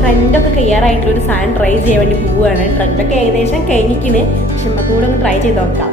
ട്രെൻഡൊക്കെ clear ആയിട്ടുള്ള ഒരു സാധനം ട്രൈ ചെയ്യാൻ വേണ്ടി പോവുകയാണ്. ട്രെൻഡൊക്കെ ഏകദേശം കഴിഞ്ഞിരിക്കുന്നു, പക്ഷെ നമുക്ക് കൂടെ ഒന്ന് ട്രൈ ചെയ്ത് നോക്കാം.